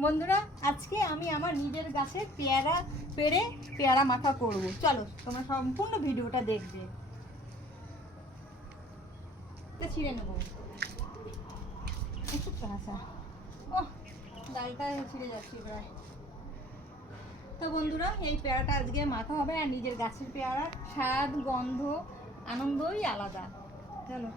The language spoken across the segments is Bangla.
বন্ধুরা, আজকে আমি আমার নিজের গাছের পেয়ারা পেড়ে পেয়ারা মাখা করব। চলো তোমরা সম্পূর্ণ ভিডিওটা দেখবে। ছিঁড়ে নেবো একটু কাঁচা। ও ডালটা ছিঁড়ে যাচ্ছে প্রায়। তো বন্ধুরা, এই পেয়ারাটা আজকে মাখা হবে আর নিজের গাছের পেয়ারার স্বাদ, গন্ধ, আনন্দই আলাদা। চলো,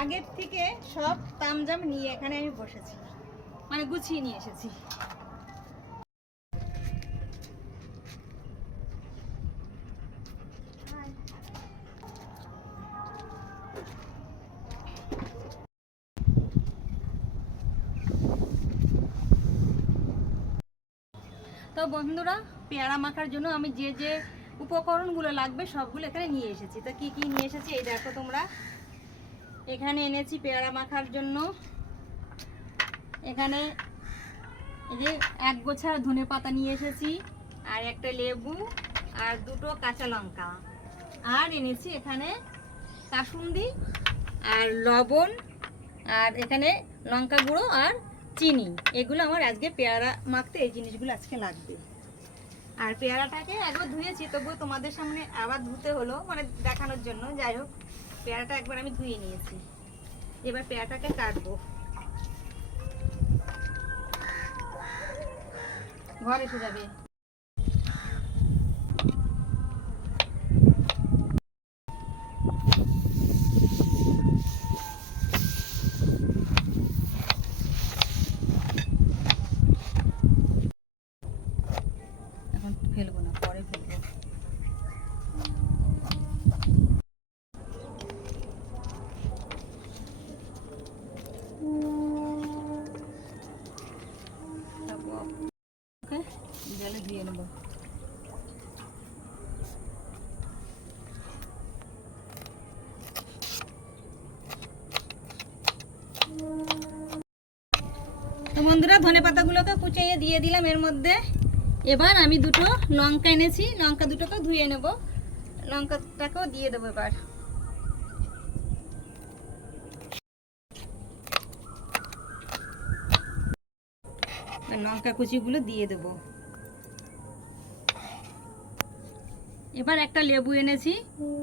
আগের থেকে সব তামজাম নিয়ে এখানে আমি বসেছি, মানে গুছিয়ে নিয়ে এসেছি। তো বন্ধুরা, পেয়ারা মাখার জন্য আমি যে যে উপকরণগুলো লাগবে সবগুলো এখানে নিয়ে এসেছি। তো কি কি নিয়ে এসেছি এই দেখো তোমরা। এখানে এনেছি পেয়ারা মাখার জন্য, এখানে এই যে এক গোছা ধনেপাতা নিয়ে এসেছি, আর একটা লেবু, আর দুটো কাঁচা লঙ্কা, আর এনেছি এখানে কাসুন্দি আর লবণ, আর এখানে লঙ্কা গুঁড়ো আর চিনি। এগুলো আমার আজকে পেয়ারা মাখতে এই জিনিসগুলো আজকে লাগবে। আর পেয়ারাটাকে একবার ধুয়েছি, তবুও তোমাদের সামনে আবার ধুতে হলো, মানে দেখানোর জন্য। যাই হোক, পেয়ারাটা একবার আমি ধুয়ে নিয়েছি। এবার পেয়ারাটাকে কাটবো। ঘর এসে যাবে। এখন ফেলবো না, পরে ফেলবো। জলে ধুয়ে নেবো। তো বন্ধুরা, ধনে পাতাগুলোকে কুচিয়ে দিয়ে দিলাম এর মধ্যে। এবার আমি দুটো লঙ্কা এনেছি, লঙ্কা দুটোকে ধুয়ে নেব, লঙ্কাটাকেও দিয়ে দেবো। এবার লঙ্কা কুচিগুলো দিয়ে দেব। এবার একটা লেবু এনেছি,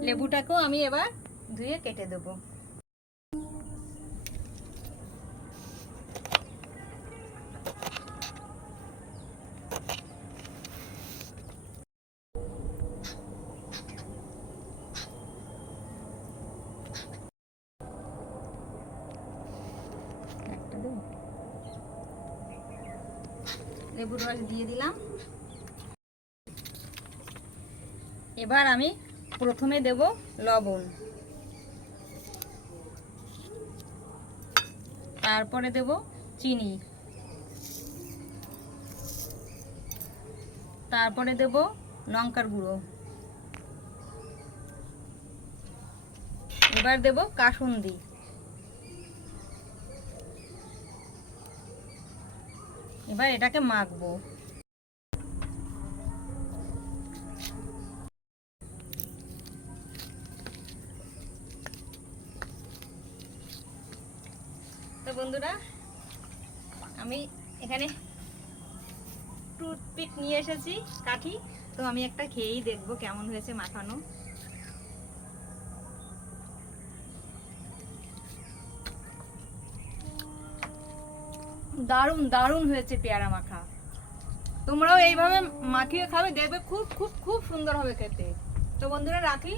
লেবুটাকেও আমি এবার ধুয়ে কেটে দেবো। লেবুর রস দিয়ে দিলাম। এবার আমি প্রথমে দেব লবণ, তারপরে দেব চিনি, তারপরে দেব লঙ্কার গুঁড়ো, এবার দেব কাসুন্দি, এবার এটাকে মাখবো। তো বন্ধুরা, আমি এখানে টুথপিক নিয়ে এসেছি, কাঠি। তো আমি একটা খেয়েই দেখবো কেমন হয়েছে মাখানো। দারুণ দারুণ হয়েছে পেয়ারা মাখা। তোমরাও এইভাবে মাখিয়ে খাবে, দেখবে খুব খুব খুব সুন্দর হবে খেতে। তো বন্ধুরা, রাখি।